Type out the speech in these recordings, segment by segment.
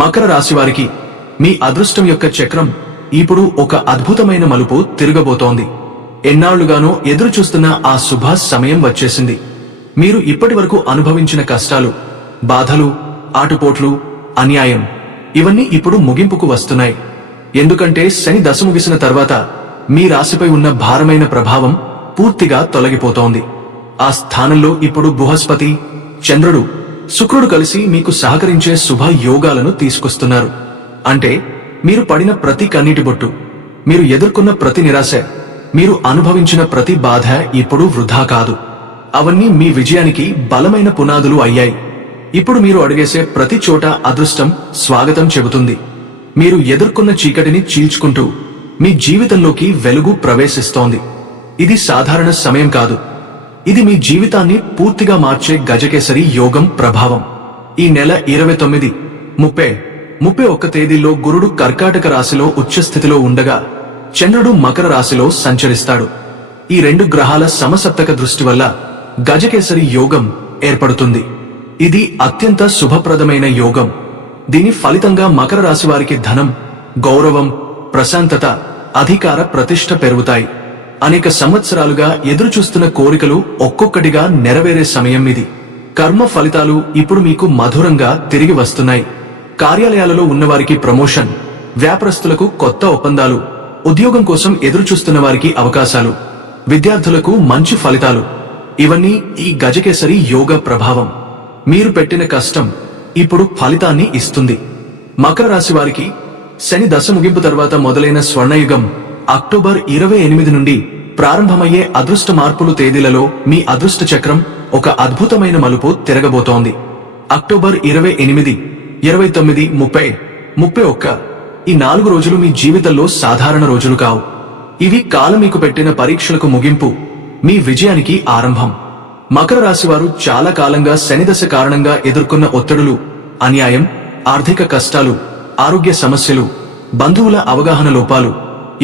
మకర రాశి వారికి మీ అదృష్టం యొక్క చక్రం ఇప్పుడు ఒక అద్భుతమైన మలుపు తిరగబోతోంది. ఎన్నాళ్లుగానో ఎదురు చూస్తున్న ఆ శుభ సమయం వచ్చేసింది. మీరు ఇప్పటివరకు అనుభవించిన కష్టాలు, బాధలు, ఆటుపోట్లు, అన్యాయం ఇవన్నీ ఇప్పుడు ముగింపుకు వస్తున్నాయి. ఎందుకంటే శని దశ ముగిసిన తర్వాత మీ రాశిపై ఉన్న భారమైన ప్రభావం పూర్తిగా తొలగిపోతోంది. ఆ స్థానంలో ఇప్పుడు బృహస్పతి, చంద్రుడు, శుక్రుడు కలిసి మీకు సహకరించే శుభ యోగాలను తీసుకొస్తున్నారు. అంటే మీరు పడిన ప్రతి కన్నీటి బొట్టు, మీరు ఎదుర్కొన్న ప్రతి నిరాశ, మీరు అనుభవించిన ప్రతి బాధ ఇప్పుడు వృధా కాదు. అవన్నీ మీ విజయానికి బలమైన పునాదులు అయ్యాయి. ఇప్పుడు మీరు అడుగేసే ప్రతి చోట అదృష్టం స్వాగతం చెబుతుంది. మీరు ఎదుర్కొన్న చీకటిని చీల్చుకుంటూ మీ జీవితంలోకి వెలుగు ప్రవేశిస్తోంది. ఇది సాధారణ సమయం కాదు. ఇది మీ జీవితాన్ని పూర్తిగా మార్చే గజకేసరి యోగం ప్రభావం. ఈ నెల 29, 30, 31 తేదీల్లో గురుడు కర్కాటక రాశిలో ఉచ్చస్థితిలో ఉండగా చంద్రుడు మకర రాశిలో సంచరిస్తాడు. ఈ రెండు గ్రహాల సమసప్తక దృష్టి వల్ల గజకేసరి యోగం ఏర్పడుతుంది. ఇది అత్యంత శుభప్రదమైన యోగం. దీని ఫలితంగా మకర రాశి వారికి ధనం, గౌరవం, ప్రశాంతత, అధికార ప్రతిష్ఠ పెరుగుతాయి. అనేక సంవత్సరాలుగా ఎదురుచూస్తున్న కోరికలు ఒక్కొక్కటిగా నెరవేరే సమయం ఇది. కర్మ ఫలితాలు ఇప్పుడు మీకు మధురంగా తిరిగి వస్తున్నాయి. కార్యాలయాలలో ఉన్నవారికి ప్రమోషన్, వ్యాపారస్తులకు కొత్త ఒప్పందాలు, ఉద్యోగం కోసం ఎదురుచూస్తున్న వారికి అవకాశాలు, విద్యార్థులకు మంచి ఫలితాలు ఇవన్నీ ఈ గజకేసరి యోగ ప్రభావం. మీరు పెట్టిన కష్టం ఇప్పుడు ఫలితాన్ని ఇస్తుంది. మకర రాశి వారికి శని దశ ముగింపు తర్వాత మొదలైన స్వర్ణయుగం అక్టోబర్ 28 నుండి ప్రారంభమయ్యే అదృష్ట మార్పులు తేదీలలో మీ అదృష్ట చక్రం ఒక అద్భుతమైన మలుపు తిరగబోతోంది. అక్టోబర్ 28, 29, 30, 31 ఈ 4 రోజులు మీ జీవితంలో సాధారణ రోజులు కావు. ఇవి కాలం మీకు పెట్టిన పరీక్షలకు ముగింపు, మీ విజయానికి ఆరంభం. మకర రాశివారు చాలా కాలంగా శనిదశ కారణంగా ఎదుర్కొన్న ఒత్తిడులు, అన్యాయం, ఆర్థిక కష్టాలు, ఆరోగ్య సమస్యలు, బంధువుల అవగాహన లోపాలు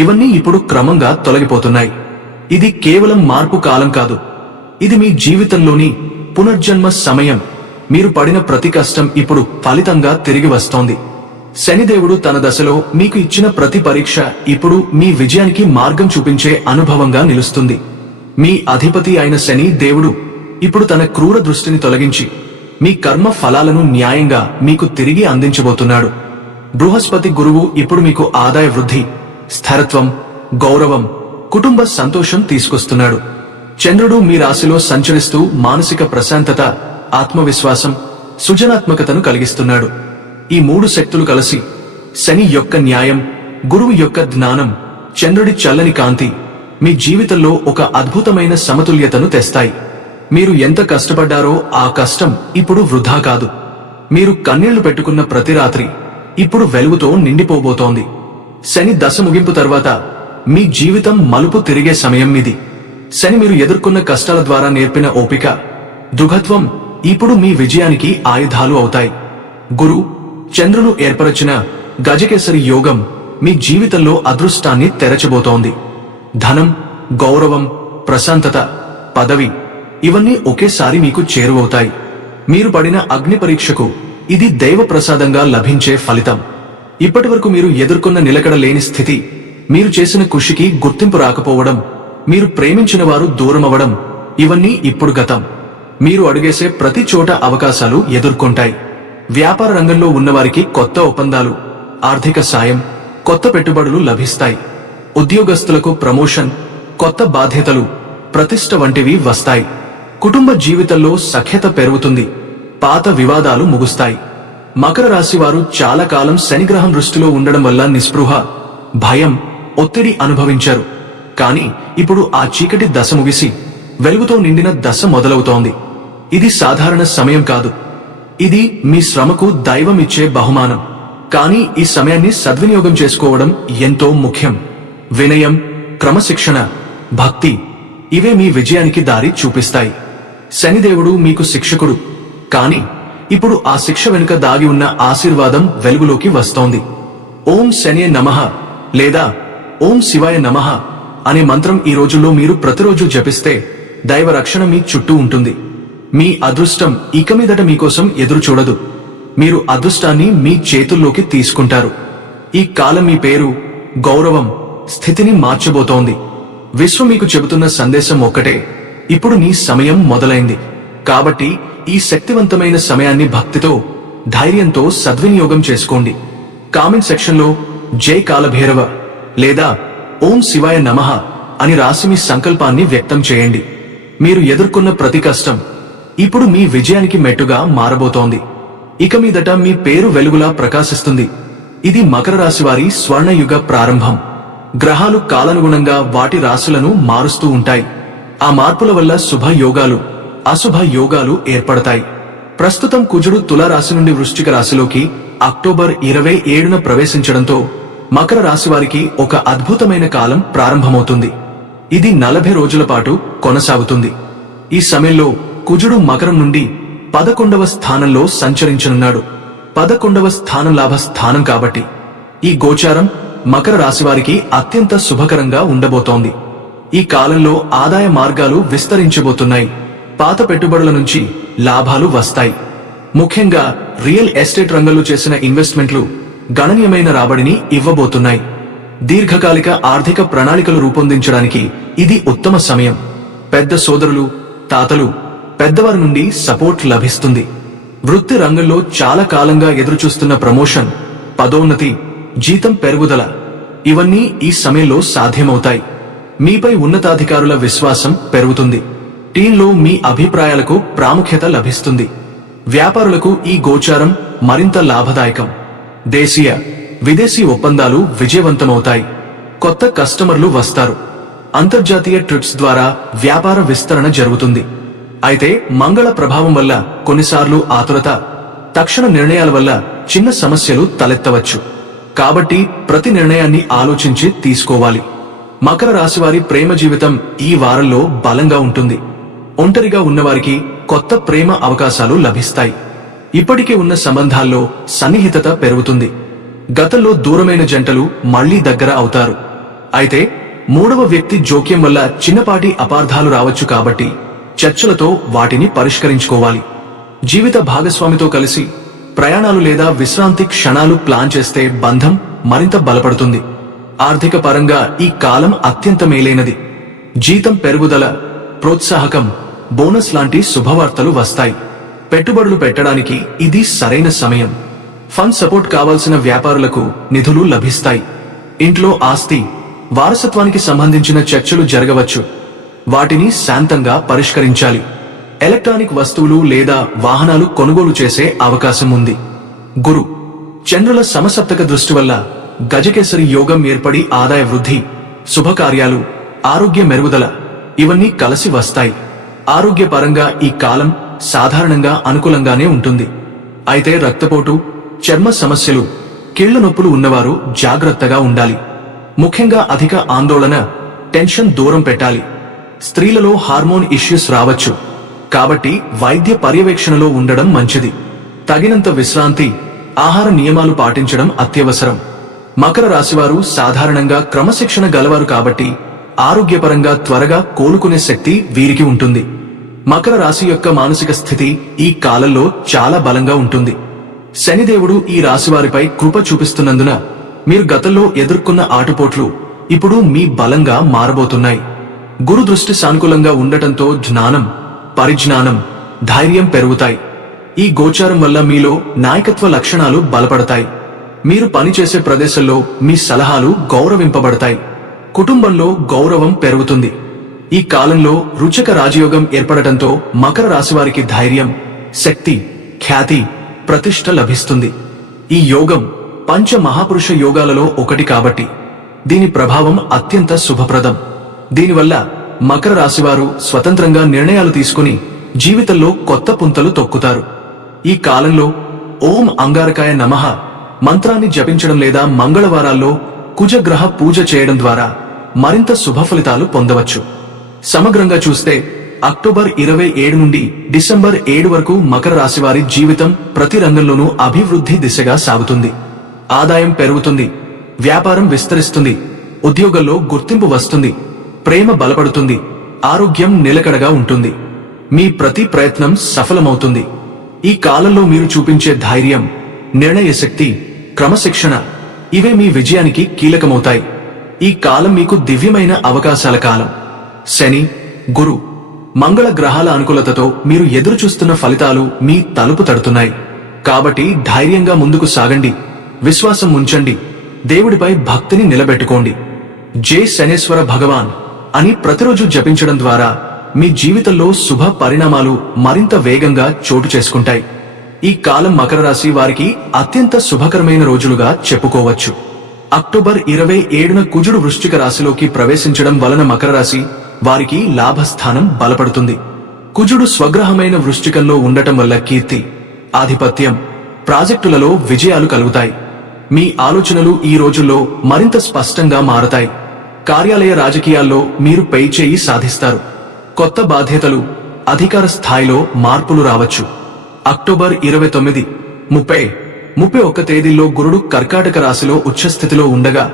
ఇవన్నీ ఇప్పుడు క్రమంగా తొలగిపోతున్నాయి. ఇది కేవలం మార్పు కాలం కాదు. ఇది మీ జీవితంలోని పునర్జన్మ సమయం. మీరు పడిన ప్రతి కష్టం ఇప్పుడు ఫలితంగా తిరిగి వస్తోంది. శనిదేవుడు తన దశలో మీకు ఇచ్చిన ప్రతి పరీక్ష ఇప్పుడు మీ విజయానికి మార్గం చూపించే అనుభవంగా నిలుస్తుంది. మీ అధిపతి అయిన శని దేవుడు ఇప్పుడు తన క్రూర దృష్టిని తొలగించి మీ కర్మ ఫలాలను న్యాయంగా మీకు తిరిగి అందించబోతున్నాడు. బృహస్పతి గురువు ఇప్పుడు మీకు ఆదాయ వృద్ధి, స్థిరత్వం, గౌరవం, కుటుంబ సంతోషం తీసుకొస్తున్నాడు. చంద్రుడు మీ రాశిలో సంచరిస్తూ మానసిక ప్రశాంతత, ఆత్మవిశ్వాసం, సృజనాత్మకతను కలిగిస్తున్నాడు. ఈ 3 శక్తులు కలిసి శని యొక్క న్యాయం, గురువు యొక్క జ్ఞానం, చంద్రుడి చల్లని కాంతి మీ జీవితంలో ఒక అద్భుతమైన సమతుల్యతను తెస్తాయి. మీరు ఎంత కష్టపడ్డారో ఆ కష్టం ఇప్పుడు వృధా కాదు. మీరు కన్నీళ్లు పెట్టుకున్న ప్రతి రాత్రి ఇప్పుడు వెలుగుతో నిండిపోబోతోంది. శని దశ ముగింపు తర్వాత మీ జీవితం మలుపు తిరిగే సమయం ఇది. శని మీరు ఎదుర్కొన్న కష్టాల ద్వారా నేర్పిన ఓపిక, దృఢత్వం ఇప్పుడు మీ విజయానికి ఆయుధాలు అవుతాయి. గురు, చంద్రులు ఏర్పరచిన గజకేసరి యోగం మీ జీవితంలో అదృష్టాన్ని తెరచబోతోంది. ధనం, గౌరవం, ప్రశాంతత, పదవి ఇవన్నీ ఒకేసారి మీకు చేరువవుతాయి. మీరు పడిన అగ్ని పరీక్షకు ఇది దైవ ప్రసాదంగా లభించే ఫలితం. ఇప్పటివరకు మీరు ఎదుర్కొన్న నిలకడ లేని స్థితి, మీరు చేసిన కృషికి గుర్తింపు రాకపోవడం, మీరు ప్రేమించిన వారు దూరమవడం ఇవన్నీ ఇప్పుడు గతం. మీరు అడుగేసే ప్రతి చోట అవకాశాలు ఎదుర్కొంటాయి. వ్యాపార రంగంలో ఉన్నవారికి కొత్త ఒప్పందాలు, ఆర్థిక సాయం, కొత్త పెట్టుబడులు లభిస్తాయి. ఉద్యోగస్తులకు ప్రమోషన్, కొత్త బాధ్యతలు, ప్రతిష్ట వంటివి వస్తాయి. కుటుంబ జీవితంలో సఖ్యత పెరుగుతుంది. పాత వివాదాలు ముగుస్తాయి. మకర రాశి వారు చాలా కాలం శనిగ్రహం దృష్టిలో ఉండడం వల్ల నిస్పృహ, భయం, ఒత్తిడి అనుభవించారు. కానీ ఇప్పుడు ఆ చీకటి దశ ముగిసి వెలుగుతో నిండిన దశ మొదలవుతోంది. ఇది సాధారణ సమయం కాదు. ఇది మీ శ్రమకు దైవం ఇచ్చే బహుమానం. కానీ ఈ సమయాన్ని సద్వినియోగం చేసుకోవడం ఎంతో ముఖ్యం. వినయం, క్రమశిక్షణ, భక్తి ఇవే మీ విజయానికి దారి చూపిస్తాయి. శనిదేవుడు మీకు శిక్షకుడు, కానీ ఇప్పుడు ఆ శిక్ష వెనుక దాగి ఉన్న ఆశీర్వాదం వెలుగులోకి వస్తోంది. ఓం శనియే నమః లేదా ఓం శివాయ నమః అనే మంత్రం ఈ రోజుల్లో మీరు ప్రతిరోజు జపిస్తే దైవ రక్షణ మీ చుట్టూ ఉంటుంది. మీ అదృష్టం ఇక మీదట మీకోసం ఎదురు చూడదు. మీరు అదృష్టాన్ని మీ చేతుల్లోకి తీసుకుంటారు. ఈ కాలం మీ పేరు, గౌరవం, స్థితిని మార్చబోతోంది. విశ్వం మీకు చెబుతున్న సందేశం ఒక్కటే: ఇప్పుడు నీ సమయం మొదలైంది. కాబట్టి ఈ శక్తివంతమైన సమయాన్ని భక్తితో, ధైర్యంతో సద్వినియోగం చేసుకోండి. కామెంట్ సెక్షన్లో జై కాలభైరవ లేదా ఓం శివాయ నమః అని రాసి మీ సంకల్పాన్ని వ్యక్తం చేయండి. మీరు ఎదుర్కొన్న ప్రతి కష్టం ఇప్పుడు మీ విజయానికి మెట్టుగా మారబోతోంది. ఇక మీదట మీ పేరు వెలుగులా ప్రకాశిస్తుంది. ఇది మకర రాశి వారి స్వర్ణయుగ ప్రారంభం. గ్రహాలు కాలానుగుణంగా వాటి రాశులను మారుస్తూ ఉంటాయి. ఆ మార్పుల వల్ల శుభ యోగాలు, అశుభ యోగాలు ఏర్పడతాయి. ప్రస్తుతం కుజుడు తులారాశి నుండి వృశ్చిక రాశిలోకి అక్టోబర్ 27న ప్రవేశించడంతో మకర రాశి వారికి ఒక అద్భుతమైన కాలం ప్రారంభమవుతుంది. ఇది 40 రోజుల పాటు కొనసాగుతుంది. ఈ సమయంలో కుజుడు మకరం నుండి 11వ స్థానంలో సంచరించనున్నాడు. 11వ స్థానం లాభ స్థానం కాబట్టి ఈ గోచారం మకర రాశి వారికి అత్యంత శుభకరంగా ఉండబోతోంది. ఈ కాలంలో ఆదాయ మార్గాలు విస్తరించబోతున్నాయి. పాత పెట్టుబడుల నుంచి లాభాలు వస్తాయి. ముఖ్యంగా రియల్ ఎస్టేట్ రంగంలో చేసిన ఇన్వెస్ట్మెంట్లు గణనీయమైన రాబడిని ఇవ్వబోతున్నాయి. దీర్ఘకాలిక ఆర్థిక ప్రణాళికలు రూపొందించడానికి ఇది ఉత్తమ సమయం. పెద్ద సోదరులు, తాతలు, పెద్దవారి నుండి సపోర్ట్ లభిస్తుంది. వృత్తి రంగంలో చాలా కాలంగా ఎదురుచూస్తున్న ప్రమోషన్, పదోన్నతి, జీతం పెరుగుదల ఇవన్నీ ఈ సమయంలో సాధ్యమవుతాయి. మీపై ఉన్నతాధికారుల విశ్వాసం పెరుగుతుంది. టీంలో మీ అభిప్రాయాలకు ప్రాముఖ్యత లభిస్తుంది. వ్యాపారులకు ఈ గోచారం మరింత లాభదాయకం. దేశీయ, విదేశీ ఒప్పందాలు విజయవంతమవుతాయి. కొత్త కస్టమర్లు వస్తారు. అంతర్జాతీయ ట్రిప్స్ ద్వారా వ్యాపార విస్తరణ జరుగుతుంది. అయితే మంగళ ప్రభావం వల్ల కొన్నిసార్లు ఆతురత, తక్షణ నిర్ణయాల వల్ల చిన్న సమస్యలు తలెత్తవచ్చు. కాబట్టి ప్రతి నిర్ణయాన్ని ఆలోచించి తీసుకోవాలి. మకర రాశివారి ప్రేమ జీవితం ఈ వారంలో బలంగా ఉంటుంది. ఒంటరిగా ఉన్నవారికి కొత్త ప్రేమ అవకాశాలు లభిస్తాయి. ఇప్పటికే ఉన్న సంబంధాల్లో సన్నిహితత పెరుగుతుంది. గతంలో దూరమైన జంటలు మళ్లీ దగ్గర అవుతారు. అయితే మూడవ వ్యక్తి జోక్యం వల్ల చిన్నపాటి అపార్థాలు రావచ్చు. కాబట్టి చర్చలతో వాటిని పరిష్కరించుకోవాలి. జీవిత భాగస్వామితో కలిసి ప్రయాణాలు లేదా విశ్రాంతి క్షణాలు ప్లాన్ చేస్తే బంధం మరింత బలపడుతుంది. ఆర్థిక పరంగా ఈ కాలం అత్యంత మేలైనది. జీతం పెరుగుదల, ప్రోత్సాహకం, బోనస్ లాంటి శుభవార్తలు వస్తాయి. పెట్టుబడులు పెట్టడానికి ఇది సరైన సమయం. ఫండ్ సపోర్ట్ కావాల్సిన వ్యాపారులకు నిధులు లభిస్తాయి. ఇంట్లో ఆస్తి, వారసత్వానికి సంబంధించిన చర్చలు జరగవచ్చు. వాటిని శాంతంగా పరిష్కరించాలి. ఎలక్ట్రానిక్ వస్తువులు లేదా వాహనాలు కొనుగోలు చేసే అవకాశం ఉంది. గురు, చంద్రుల సమసప్తక దృష్టి వల్ల గజకేసరి యోగం ఏర్పడి ఆదాయ వృద్ధి, శుభకార్యాలు, ఆరోగ్య మెరుగుదల ఇవన్నీ కలిసి వస్తాయి. ఆరోగ్యపరంగా ఈ కాలం సాధారణంగా అనుకూలంగానే ఉంటుంది. అయితే రక్తపోటు, చర్మ సమస్యలు, కీళ్ల నొప్పులు ఉన్నవారు జాగ్రత్తగా ఉండాలి. ముఖ్యంగా అధిక ఆందోళన, టెన్షన్ దూరం పెట్టాలి. స్త్రీలలో హార్మోన్ ఇష్యూస్ రావచ్చు. కాబట్టి వైద్య పర్యవేక్షణలో ఉండడం మంచిది. తగినంత విశ్రాంతి, ఆహార నియమాలు పాటించడం అత్యవసరం. మకర రాశివారు సాధారణంగా క్రమశిక్షణ గలవారు కాబట్టి ఆరోగ్యపరంగా త్వరగా కోలుకునే శక్తి వీరికి ఉంటుంది. మకర రాశి యొక్క మానసిక స్థితి ఈ కాలంలో చాలా బలంగా ఉంటుంది. శనిదేవుడు ఈ రాశివారిపై కృప చూపిస్తున్నందున మీరు గతంలో ఎదుర్కొన్న ఆటుపోట్లు ఇప్పుడు మీ బలంగా మారబోతున్నాయి. గురు దృష్టి సానుకూలంగా ఉండటంతో జ్ఞానం, పరిజ్ఞానం, ధైర్యం పెరుగుతాయి. ఈ గోచారం వల్ల మీలో నాయకత్వ లక్షణాలు బలపడతాయి. మీరు పనిచేసే ప్రదేశంలో మీ సలహాలు గౌరవింపబడతాయి. కుటుంబంలో గౌరవం పెరుగుతుంది. ఈ కాలంలో రుచక రాజయోగం ఏర్పడటంతో మకర రాశివారికి ధైర్యం, శక్తి, ఖ్యాతి, ప్రతిష్ట లభిస్తుంది. ఈ యోగం పంచ మహాపురుష యోగాలలో ఒకటి కాబట్టి దీని ప్రభావం అత్యంత శుభప్రదం. దీనివల్ల మకర రాశివారు స్వతంత్రంగా నిర్ణయాలు తీసుకుని జీవితంలో కొత్త పుంతలు తొక్కుతారు. ఈ కాలంలో ఓం అంగారకాయ నమః మంత్రాన్ని జపించడం లేదా మంగళవారాల్లో కుజగ్రహ పూజ చేయడం ద్వారా మరింత శుభ ఫలితాలు పొందవచ్చు. సమగ్రంగా చూస్తే అక్టోబర్ 27 నుండి డిసెంబర్ 7 వరకు మకర రాశివారి జీవితం ప్రతి రంగంలోనూ అభివృద్ధి దిశగా సాగుతుంది. ఆదాయం పెరుగుతుంది, వ్యాపారం విస్తరిస్తుంది, ఉద్యోగంలో గుర్తింపు వస్తుంది, ప్రేమ బలపడుతుంది, ఆరోగ్యం నిలకడగా ఉంటుంది. మీ ప్రతి ప్రయత్నం సఫలమవుతుంది. ఈ కాలంలో మీరు చూపించే ధైర్యం, నిర్ణయ శక్తి, క్రమశిక్షణ ఇవే మీ విజయానికి కీలకమవుతాయి. ఈ కాలం మీకు దివ్యమైన అవకాశాల కాలం. శని, గురు, మంగళ గ్రహాల అనుకూలతతో మీరు ఎదురుచూస్తున్న ఫలితాలు మీ తలుపు తడుతున్నాయి. కాబట్టి ధైర్యంగా ముందుకు సాగండి, విశ్వాసం ఉంచండి, దేవుడిపై భక్తిని నిలబెట్టుకోండి. జై శనేశ్వర భగవాన్ అని ప్రతిరోజు జపించడం ద్వారా మీ జీవితంలో శుభ పరిణామాలు మరింత వేగంగా చోటు చేసుకుంటాయి. ఈ కాలం మకర రాశి వారికి అత్యంత శుభకరమైన రోజులుగా చెప్పుకోవచ్చు. అక్టోబర్ 27న కుజుడు వృశ్చిక రాశిలోకి ప్రవేశించడం వలన మకర రాశి వారికి లాభస్థానం బలపడుతుంది. కుజుడు స్వగ్రహమైన వృశ్చికంలో ఉండటం వల్ల కీర్తి, ఆధిపత్యం, ప్రాజెక్టులలో విజయాలు కలుగుతాయి. మీ ఆలోచనలు ఈ రోజుల్లో మరింత స్పష్టంగా మారతాయి. కార్యాలయ రాజకీయాల్లో మీరు పైచేయి సాధిస్తారు. కొత్త బాధ్యతలు, అధికార స్థాయిలో మార్పులు రావచ్చు. అక్టోబర్ 29, 30, 31 తేదీల్లో గురుడు కర్కాటక రాశిలో ఉచ్చస్థితిలో ఉండగా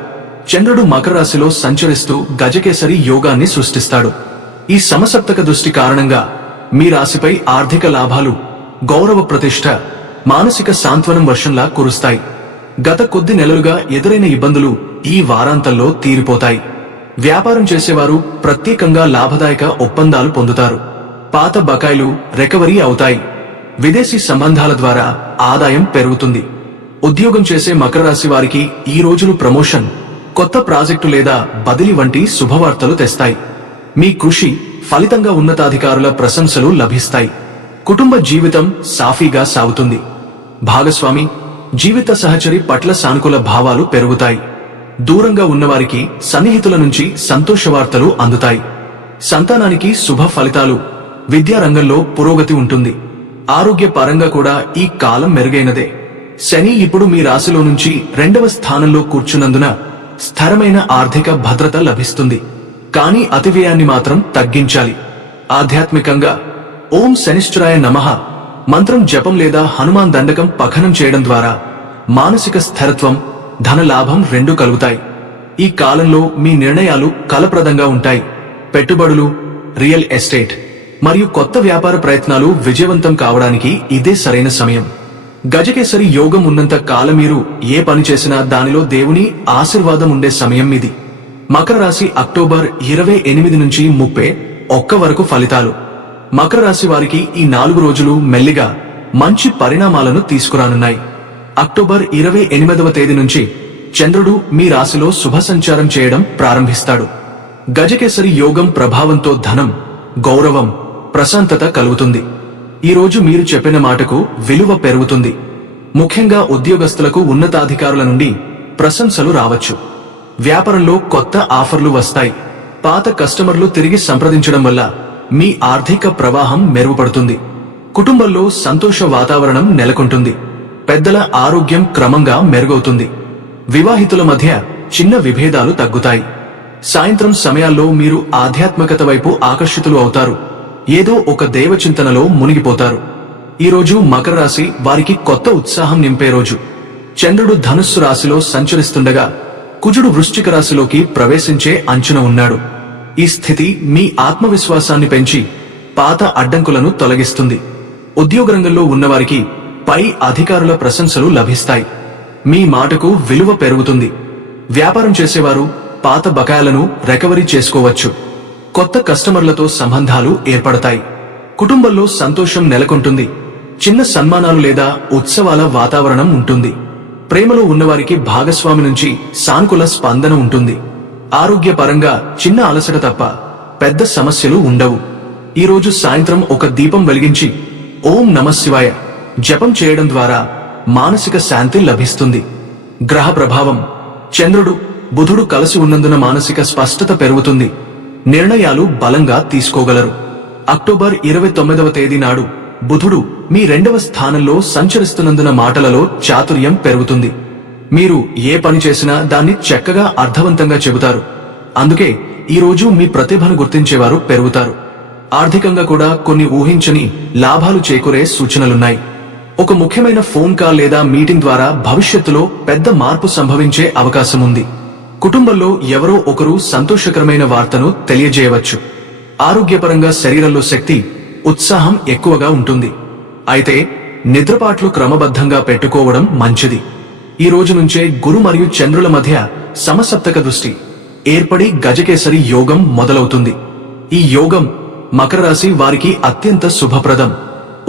చంద్రుడు మకర రాశిలో సంచరిస్తూ గజకేసరి యోగాన్ని సృష్టిస్తాడు. ఈ సమసప్తక దృష్టి కారణంగా మీ రాశిపై ఆర్థిక లాభాలు, గౌరవ ప్రతిష్ఠ, మానసిక సాంత్వనం వర్షంలా కురుస్తాయి. గత కొద్ది నెలలుగా ఎదురైన ఇబ్బందులు ఈ వారాంతంలో తీరిపోతాయి. వ్యాపారం చేసేవారు ప్రత్యేకంగా లాభదాయక ఒప్పందాలు పొందుతారు. పాత బకాయిలు రికవరీ అవుతాయి. విదేశీ సంబంధాల ద్వారా ఆదాయం పెరుగుతుంది. ఉద్యోగం చేసే మకర రాశి వారికి ఈ రోజులు ప్రమోషన్, కొత్త ప్రాజెక్టు లేదా బదిలీ వంటి శుభవార్తలు తెస్తాయి. మీ కృషి ఫలితంగా ఉన్నతాధికారుల ప్రశంసలు లభిస్తాయి. కుటుంబ జీవితం సాఫీగా సాగుతుంది. భాగస్వామి, జీవిత సహచరి పట్ల సానుకూల భావాలు పెరుగుతాయి. దూరంగా ఉన్నవారికి సన్నిహితుల నుంచి సంతోష వార్తలు అందుతాయి. సంతానానికి శుభ ఫలితాలు, విద్యారంగంలో పురోగతి ఉంటుంది. ఆరోగ్య పరంగా కూడా ఈ కాలం మెరుగైనదే. శని ఇప్పుడు మీ రాశిలో నుంచి 2వ స్థానంలో కూర్చున్నందున స్థిరమైన ఆర్థిక భద్రత లభిస్తుంది. కానీ అతివ్యయాన్ని మాత్రం తగ్గించాలి. ఆధ్యాత్మికంగా ఓం శనిశ్చరాయ నమః మంత్రం జపం లేదా హనుమాన్ దండకం పఠనం చేయడం ద్వారా మానసిక స్థిరత్వం, ధనలాభం రెండూ కలుగుతాయి. ఈ కాలంలో మీ నిర్ణయాలు ఫలప్రదంగా ఉంటాయి. పెట్టుబడులు, రియల్ ఎస్టేట్ మరియు కొత్త వ్యాపార ప్రయత్నాలు విజయవంతం కావడానికి ఇదే సరైన సమయం. గజకేసరి యోగం ఉన్నంత కాలం మీరు ఏ పని చేసినా దానిలో దేవుని ఆశీర్వాదం ఉండే సమయం ఇది. మకర రాశి అక్టోబర్ 28 నుంచి 31 వరకు ఫలితాలు. మకర రాశి వారికి ఈ 4 రోజులు మెల్లిగా మంచి పరిణామాలను తీసుకురానున్నాయి. అక్టోబర్ 28వ తేదీ నుంచి చంద్రుడు మీ రాశిలో శుభ సంచారం చేయడం ప్రారంభిస్తాడు. గజకేసరి యోగం ప్రభావంతో ధనం, గౌరవం, ప్రశాంతత కలుగుతుంది. ఈ రోజు మీరు చెప్పిన మాటకు విలువ పెరుగుతుంది. ముఖ్యంగా ఉద్యోగస్తులకు ఉన్నతాధికారుల నుండి ప్రశంసలు రావచ్చు. వ్యాపారంలో కొత్త ఆఫర్లు వస్తాయి. పాత కస్టమర్లు తిరిగి సంప్రదించడం వల్ల మీ ఆర్థిక ప్రవాహం మెరుగుపడుతుంది. కుటుంబంలో సంతోష వాతావరణం నెలకొంటుంది. పెద్దల ఆరోగ్యం క్రమంగా మెరుగవుతుంది. వివాహితుల మధ్య చిన్న విభేదాలు తగ్గుతాయి. సాయంత్రం సమయాల్లో మీరు ఆధ్యాత్మికత వైపు ఆకర్షితులు అవుతారు. ఏదో ఒక దైవచింతనలో మునిగిపోతారు. ఈ రోజు మకర రాశి వారికి కొత్త ఉత్సాహం నింపే రోజు. చంద్రుడు ధనుస్సు రాశిలో సంచరిస్తుండగా కుజుడు వృశ్చిక రాశిలోకి ప్రవేశించే అంచున ఉన్నాడు. ఈ స్థితి మీ ఆత్మవిశ్వాసాన్ని పెంచి పాత అడ్డంకులను తొలగిస్తుంది. ఉద్యోగ రంగంలో ఉన్నవారికి పై అధికారుల ప్రశంసలు లభిస్తాయి. మీ మాటకు విలువ పెరుగుతుంది. వ్యాపారం చేసేవారు పాత బకాయిలను రికవరీ చేసుకోవచ్చు. కొత్త కస్టమర్లతో సంబంధాలు ఏర్పడతాయి. కుటుంబంలో సంతోషం నెలకొంటుంది. చిన్న సన్మానాలు లేదా ఉత్సవాల వాతావరణం ఉంటుంది. ప్రేమలో ఉన్నవారికి భాగస్వామి నుంచి సానుకూల స్పందన ఉంటుంది. ఆరోగ్యపరంగా చిన్న అలసట తప్ప పెద్ద సమస్యలు ఉండవు. ఈ రోజు సాయంత్రం ఒక దీపం వెలిగించి ఓం నమఃశివాయ జపం చేయడం ద్వారా మానసిక శాంతి లభిస్తుంది. గ్రహ ప్రభావం, చంద్రుడు, బుధుడు కలిసి ఉన్నందున మానసిక స్పష్టత పెరుగుతుంది. నిర్ణయాలు బలంగా తీసుకోగలరు. అక్టోబర్ 29వ తేదీ నాడు బుధుడు మీ 2వ స్థానంలో సంచరిస్తున్నందున మాటలలో చాతుర్యం పెరుగుతుంది. మీరు ఏ పని చేసినా దాన్ని చక్కగా అర్థవంతంగా చెబుతారు. అందుకే ఈ రోజు మీ ప్రతిభను గుర్తించేవారు పెరుగుతారు. ఆర్థికంగా కూడా కొన్ని ఊహించని లాభాలు చేకూరే సూచనలున్నాయి. ఒక ముఖ్యమైన ఫోన్ కాల్ లేదా మీటింగ్ ద్వారా భవిష్యత్తులో పెద్ద మార్పు సంభవించే అవకాశం ఉంది. కుటుంబంలో ఎవరో ఒకరు సంతోషకరమైన వార్తను తెలియజేయవచ్చు. ఆరోగ్యపరంగా శరీరంలో శక్తి, ఉత్సాహం ఎక్కువగా ఉంటుంది. అయితే నిద్రపాట్లు క్రమబద్ధంగా పెట్టుకోవడం మంచిది. ఈ రోజు నుంచే గురు మరియు చంద్రుల మధ్య సమసప్తక దృష్టి ఏర్పడి గజకేసరి యోగం మొదలవుతుంది. ఈ యోగం మకర రాశి వారికి అత్యంత శుభప్రదం.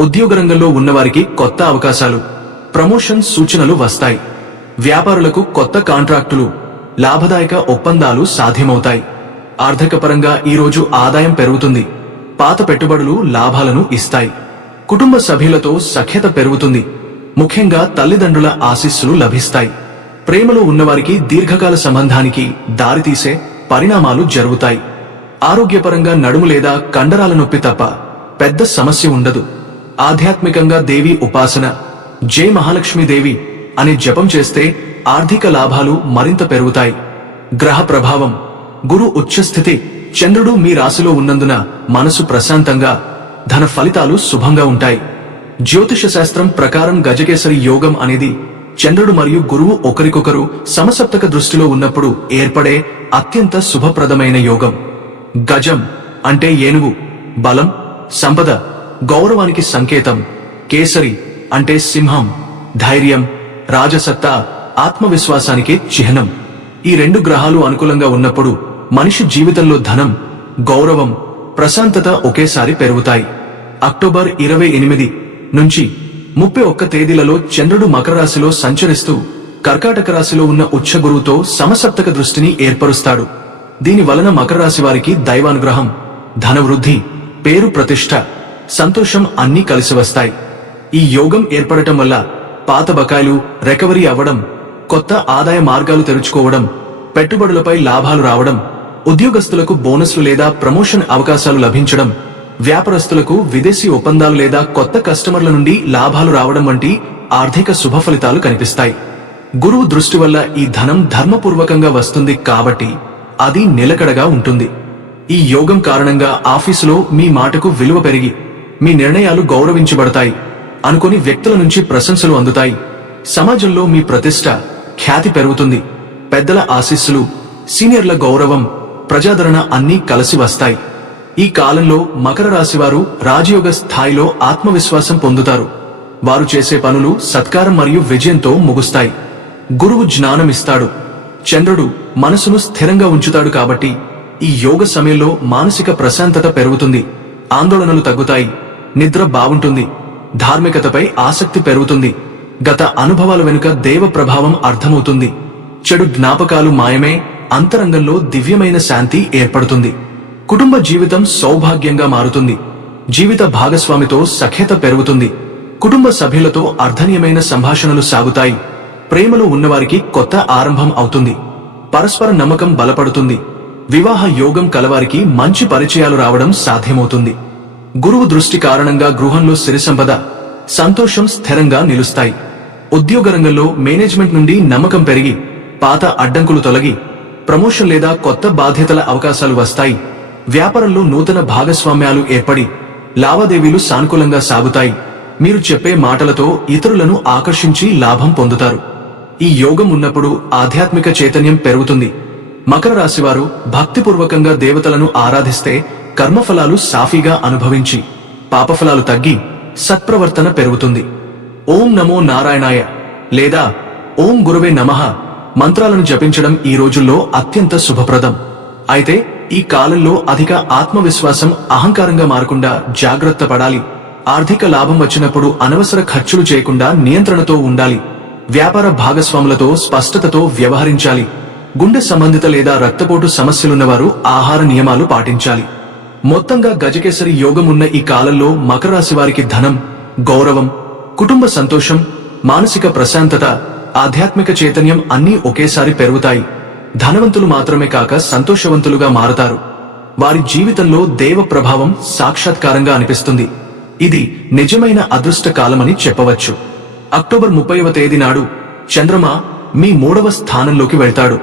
ఉద్యోగ రంగంలో ఉన్నవారికి కొత్త అవకాశాలు, ప్రమోషన్ సూచనలు వస్తాయి. వ్యాపారులకు కొత్త కాంట్రాక్టులు, లాభదాయక ఒప్పందాలు సాధ్యమవుతాయి. ఆర్థిక పరంగా ఈ రోజు ఆదాయం పెరుగుతుంది. పాత పెట్టుబడులు లాభాలను ఇస్తాయి. కుటుంబ సభ్యులతో సఖ్యత పెరుగుతుంది. ముఖ్యంగా తల్లిదండ్రుల ఆశీస్సులు లభిస్తాయి. ప్రేమలో ఉన్నవారికి దీర్ఘకాల సంబంధానికి దారితీసే పరిణామాలు జరుగుతాయి. ఆరోగ్యపరంగా నడుము లేదా కండరాల నొప్పి తప్ప పెద్ద సమస్య ఉండదు. ఆధ్యాత్మికంగా దేవి ఉపాసన, జై మహాలక్ష్మీదేవి అనే జపం చేస్తే ఆర్థిక లాభాలు మరింత పెరుగుతాయి. గ్రహ ప్రభావం: గురు ఉచ్చస్థితి, చంద్రుడు మీ రాశిలో ఉన్నందున మనసు ప్రశాంతంగా, ధన ఫలితాలు శుభంగా ఉంటాయి. జ్యోతిష శాస్త్రం ప్రకారం గజకేసరి యోగం అనేది చంద్రుడు మరియు గురువు ఒకరికొకరు సమసప్తక దృష్టిలో ఉన్నప్పుడు ఏర్పడే అత్యంత శుభప్రదమైన యోగం. గజం అంటే ఏనుగు, బలం, సంపద, గౌరవానికి సంకేతం. కేసరి అంటే సింహం, ధైర్యం, రాజసత్తా, ఆత్మవిశ్వాసానికి చిహ్నం. ఈ రెండు గ్రహాలు అనుకూలంగా ఉన్నప్పుడు మనిషి జీవితంలో ధనం, గౌరవం, ప్రశాంతత ఒకేసారి పెరుగుతాయి. అక్టోబర్ 28 నుంచి 31 తేదీలలో చంద్రుడు మకర రాశిలో సంచరిస్తూ కర్కాటక రాశిలో ఉన్న ఉచ్చ గురువుతో సమసప్తక దృష్టిని ఏర్పరుస్తాడు. దీని వలన మకర రాశి వారికి దైవానుగ్రహం, ధనవృద్ధి, పేరు ప్రతిష్ఠ, సంతోషం అన్నీ కలిసి వస్తాయి. ఈ యోగం ఏర్పడటం వల్ల పాత బకాయిలు రికవరీ అవ్వడం, కొత్త ఆదాయ మార్గాలు తెరుచుకోవడం, పెట్టుబడులపై లాభాలు రావడం, ఉద్యోగస్తులకు బోనస్లు లేదా ప్రమోషన్ అవకాశాలు లభించడం, వ్యాపారస్తులకు విదేశీ ఒప్పందాలు లేదా కొత్త కస్టమర్ల నుండి లాభాలు రావడం వంటి ఆర్థిక శుభ ఫలితాలు కనిపిస్తాయి. గురువు దృష్టి వల్ల ఈ ధనం ధర్మపూర్వకంగా వస్తుంది కాబట్టి అది నిలకడగా ఉంటుంది. ఈ యోగం కారణంగా ఆఫీసులో మీ మాటకు విలువ పెరిగి మీ నిర్ణయాలు గౌరవించబడతాయి. అనుకోని వ్యక్తుల నుంచి ప్రశంసలు అందుతాయి. సమాజంలో మీ ప్రతిష్ట, ఖ్యాతి పెరుగుతుంది. పెద్దల ఆశీస్సులు, సీనియర్ల గౌరవం, ప్రజాదరణ అన్నీ కలిసి వస్తాయి. ఈ కాలంలో మకర రాశివారు రాజయోగ స్థాయిలో ఆత్మవిశ్వాసం పొందుతారు. వారు చేసే పనులు సత్కారం మరియు విజయంతో ముగుస్తాయి. గురువు జ్ఞానం ఇస్తాడు. చంద్రుడు మనసును స్థిరంగా ఉంచుతాడు కాబట్టి ఈ యోగ సమయంలో మానసిక ప్రశాంతత పెరుగుతుంది. ఆందోళనలు తగ్గుతాయి. నిద్ర బాగుంటుంది. ధార్మికతపై ఆసక్తి పెరుగుతుంది. గత అనుభవాల వెనుక దేవ ప్రభావం అర్థమవుతుంది. చెడు జ్ఞాపకాలు మాయమే. అంతరంగంలో దివ్యమైన శాంతి ఏర్పడుతుంది. కుటుంబ జీవితం సౌభాగ్యంగా మారుతుంది. జీవిత భాగస్వామితో సఖ్యత పెరుగుతుంది. కుటుంబ సభ్యులతో అర్థనీయమైన సంభాషణలు సాగుతాయి. ప్రేమలో ఉన్నవారికి కొత్త ఆరంభం అవుతుంది. పరస్పర నమ్మకం బలపడుతుంది. వివాహ యోగం కలవారికి మంచి పరిచయాలు రావడం సాధ్యమవుతుంది. గురువు దృష్టి కారణంగా గృహంలో సిరి సంపద, సంతోషం స్థిరంగా నిలుస్తాయి. ఉద్యోగ రంగంలో మేనేజ్మెంట్ నుండి నమ్మకం పెరిగి పాత అడ్డంకులు తొలగి ప్రమోషన్ లేదా కొత్త బాధ్యతల అవకాశాలు వస్తాయి. వ్యాపారంలో నూతన భాగస్వామ్యాలు ఏర్పడి లావాదేవీలు సానుకూలంగా సాగుతాయి. మీరు చెప్పే మాటలతో ఇతరులను ఆకర్షించి లాభం పొందుతారు. ఈ యోగం ఉన్నప్పుడు ఆధ్యాత్మిక చైతన్యం పెరుగుతుంది. మకర రాశివారు భక్తిపూర్వకంగా దేవతలను ఆరాధిస్తే కర్మఫలాలు సాఫీగా అనుభవించి పాపఫలాలు తగ్గి సత్ప్రవర్తన పెరుగుతుంది. ఓం నమో నారాయణాయ లేదా ఓం గురువే నమః మంత్రాలను జపించడం ఈ రోజుల్లో అత్యంత శుభప్రదం. అయితే ఈ కాలంలో అధిక ఆత్మవిశ్వాసం అహంకారంగా మారకుండా జాగ్రత్త పడాలి. ఆర్థిక లాభం వచ్చినప్పుడు అనవసర ఖర్చులు చేయకుండా నియంత్రణతో ఉండాలి. వ్యాపార భాగస్వాములతో స్పష్టతతో వ్యవహరించాలి. గుండె సంబంధిత లేదా రక్తపోటు సమస్యలున్నవారు ఆహార నియమాలు పాటించాలి. మొత్తంగా గజకేసరి యోగం ఉన్న ఈ కాలంలో మకర రాశి వారికి ధనం, గౌరవం, కుటుంబ సంతోషం, మానసిక ప్రశాంతత, ఆధ్యాత్మిక చైతన్యం అన్నీ ఒకేసారి పెరుగుతాయి. ధనవంతులు మాత్రమే కాక సంతోషవంతులుగా మారతారు. వారి జీవితంలో దేవ ప్రభావం సాక్షాత్కారంగా అనిపిస్తుంది. ఇది నిజమైన అదృష్ట కాలమని చెప్పవచ్చు. అక్టోబర్ 30వ తేదీ నాడు చంద్రమ మీ 3వ స్థానంలోకి వెళ్తాడు.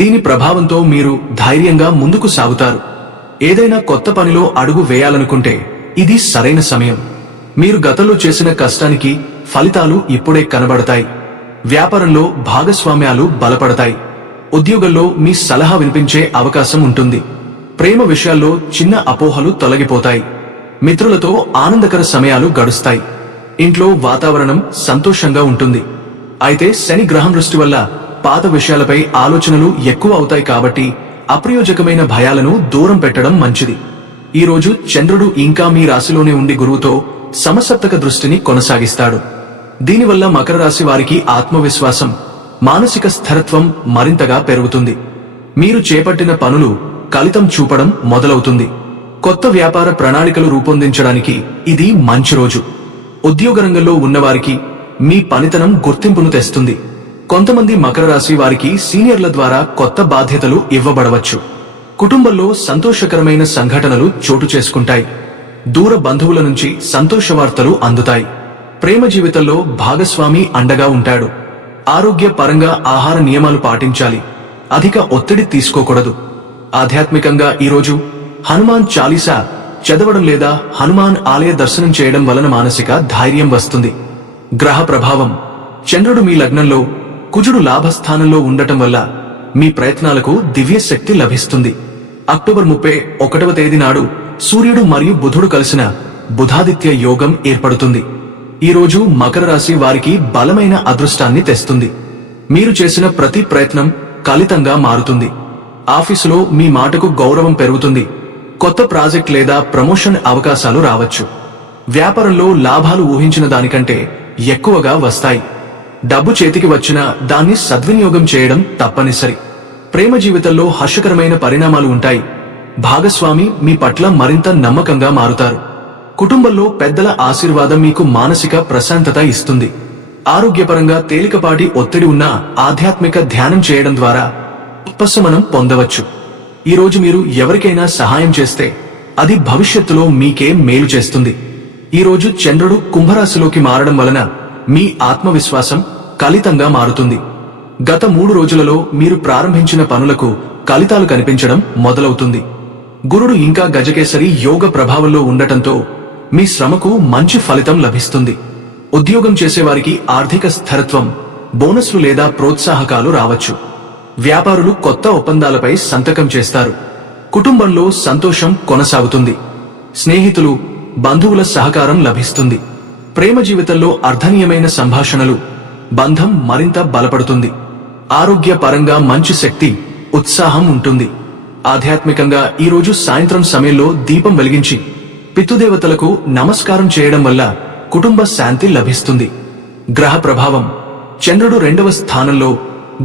దీని ప్రభావంతో మీరు ధైర్యంగా ముందుకు సాగుతారు. ఏదైనా కొత్త పనిలో అడుగు వేయాలనుకుంటే ఇది సరైన సమయం. మీరు గతంలో చేసిన కష్టానికి ఫలితాలు ఇప్పుడే కనబడతాయి. వ్యాపారంలో భాగస్వామ్యాలు బలపడతాయి. ఉద్యోగంలో మీ సలహా వినిపించే అవకాశం ఉంటుంది. ప్రేమ విషయాల్లో చిన్న అపోహలు తొలగిపోతాయి. మిత్రులతో ఆనందకర సమయాలు గడుస్తాయి. ఇంట్లో వాతావరణం సంతోషంగా ఉంటుంది. అయితే శని గ్రహం దృష్టి వల్ల పాత విషయాలపై ఆలోచనలు ఎక్కువ అవుతాయి కాబట్టి అప్రయోజకమైన భయాలను దూరం పెట్టడం మంచిది. ఈ రోజు చంద్రుడు ఇంకా మీ రాశిలోనే ఉండి గురువుతో సమసప్తక దృష్టిని కొనసాగిస్తాడు. దీనివల్ల మకర రాశి వారికి ఆత్మవిశ్వాసం, మానసిక స్థిరత్వం మరింతగా పెరుగుతుంది. మీరు చేపట్టిన పనులు ఫలితం చూపడం మొదలవుతుంది. కొత్త వ్యాపార ప్రణాళికలు రూపొందించడానికి ఇది మంచి రోజు. ఉద్యోగ రంగంలో ఉన్నవారికి మీ పనితనం గుర్తింపును తెస్తుంది. కొంతమంది మకర రాశి వారికి సీనియర్ల ద్వారా కొత్త బాధ్యతలు ఇవ్వబడవచ్చు. కుటుంబంలో సంతోషకరమైన సంఘటనలు చోటు చేసుకుంటాయి. దూర బంధువుల నుంచి సంతోష వార్తలు అందుతాయి. ప్రేమ జీవితంలో భాగస్వామి అండగా ఉంటాడు. ఆరోగ్య పరంగా ఆహార నియమాలు పాటించాలి. అధిక ఒత్తిడి తీసుకోకూడదు. ఆధ్యాత్మికంగా ఈరోజు హనుమాన్ చాలీసా చదవడం లేదా హనుమాన్ ఆలయ దర్శనం చేయడం వలన మానసిక ధైర్యం వస్తుంది. గ్రహ ప్రభావం: చంద్రుడు మీ లగ్నంలో, కుజుడు లాభస్థానంలో ఉండటం వల్ల మీ ప్రయత్నాలకు దివ్య శక్తి లభిస్తుంది. అక్టోబర్ 31వ తేదీ నాడు సూర్యుడు మరియు బుధుడు కలిసిన బుధాదిత్య యోగం ఏర్పడుతుంది. ఈ రోజు మకర రాశి వారికి బలమైన అదృష్టాన్ని తెస్తుంది. మీరు చేసిన ప్రతి ప్రయత్నం ఫలితంగా మారుతుంది. ఆఫీసులో మీ మాటకు గౌరవం పెరుగుతుంది. కొత్త ప్రాజెక్ట్ లేదా ప్రమోషన్ అవకాశాలు రావచ్చు. వ్యాపారంలో లాభాలు ఊహించిన దానికంటే ఎక్కువగా వస్తాయి. డబ్బు చేతికి వచ్చినా దాన్ని సద్వినియోగం చేయడం తప్పనిసరి. ప్రేమ జీవితంలో హర్షకరమైన పరిణామాలు ఉంటాయి. భాగస్వామి మీ పట్ల మరింత నమ్మకంగా మారుతారు. కుటుంబంలో పెద్దల ఆశీర్వాదం మీకు మానసిక ప్రశాంతత ఇస్తుంది. ఆరోగ్యపరంగా తేలికపాటి ఒత్తిడి ఉన్న ఆధ్యాత్మిక ధ్యానం చేయడం ద్వారా ఉపశమనం పొందవచ్చు. ఈ రోజు మీరు ఎవరికైనా సహాయం చేస్తే అది భవిష్యత్తులో మీకే మేలు చేస్తుంది. ఈ రోజు చంద్రుడు కుంభరాశిలోకి మారడం వలన మీ ఆత్మవిశ్వాసం ఫలితంగా మారుతుంది. గత 3 రోజులలో మీరు ప్రారంభించిన పనులకు ఫలితాలు కనిపించడం మొదలవుతుంది. గురుడు ఇంకా గజకేసరి యోగ ప్రభావంలో ఉండటంతో మీ శ్రమకు మంచి ఫలితం లభిస్తుంది. ఉద్యోగం చేసేవారికి ఆర్థిక స్థిరత్వం, బోనస్లు లేదా ప్రోత్సాహకాలు రావచ్చు. వ్యాపారులు కొత్త ఒప్పందాలపై సంతకం చేస్తారు. కుటుంబంలో సంతోషం కొనసాగుతుంది. స్నేహితులు, బంధువుల సహకారం లభిస్తుంది. ప్రేమ జీవితంలో అర్థనీయమైన సంభాషణలు, బంధం మరింత బలపడుతుంది. ఆరోగ్య పరంగా మంచి శక్తి, ఉత్సాహం ఉంటుంది. ఆధ్యాత్మికంగా ఈరోజు సాయంత్రం సమయంలో దీపం వెలిగించి పితృదేవతలకు నమస్కారం చేయడం వల్ల కుటుంబ శాంతి లభిస్తుంది. గ్రహ ప్రభావం: చంద్రుడు 2వ స్థానంలో,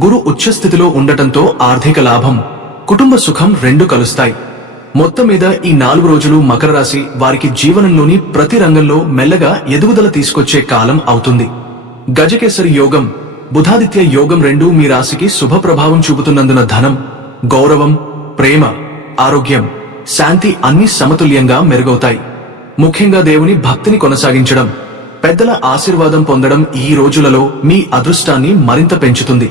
గురు ఉచ్చస్థితిలో ఉండటంతో ఆర్థిక లాభం, కుటుంబ సుఖం రెండు కలుస్తాయి. మొత్తం మీద ఈ 4 రోజులు మకర రాశి వారికి జీవనంలోని ప్రతి రంగంలో మెల్లగా ఎదుగుదల తీసుకొచ్చే కాలం అవుతుంది. గజకేసరి యోగం, బుధాదిత్య యోగం రెండూ మీ రాశికి శుభ ప్రభావం చూపుతున్నందున ధనం, గౌరవం, ప్రేమ, ఆరోగ్యం, శాంతి అన్ని సమతుల్యంగా మెరుగవుతాయి. ముఖ్యంగా దేవుని భక్తిని కొనసాగించడం, పెద్దల ఆశీర్వాదం పొందడం ఈ రోజులలో మీ అదృష్టాన్ని మరింత పెంచుతుంది.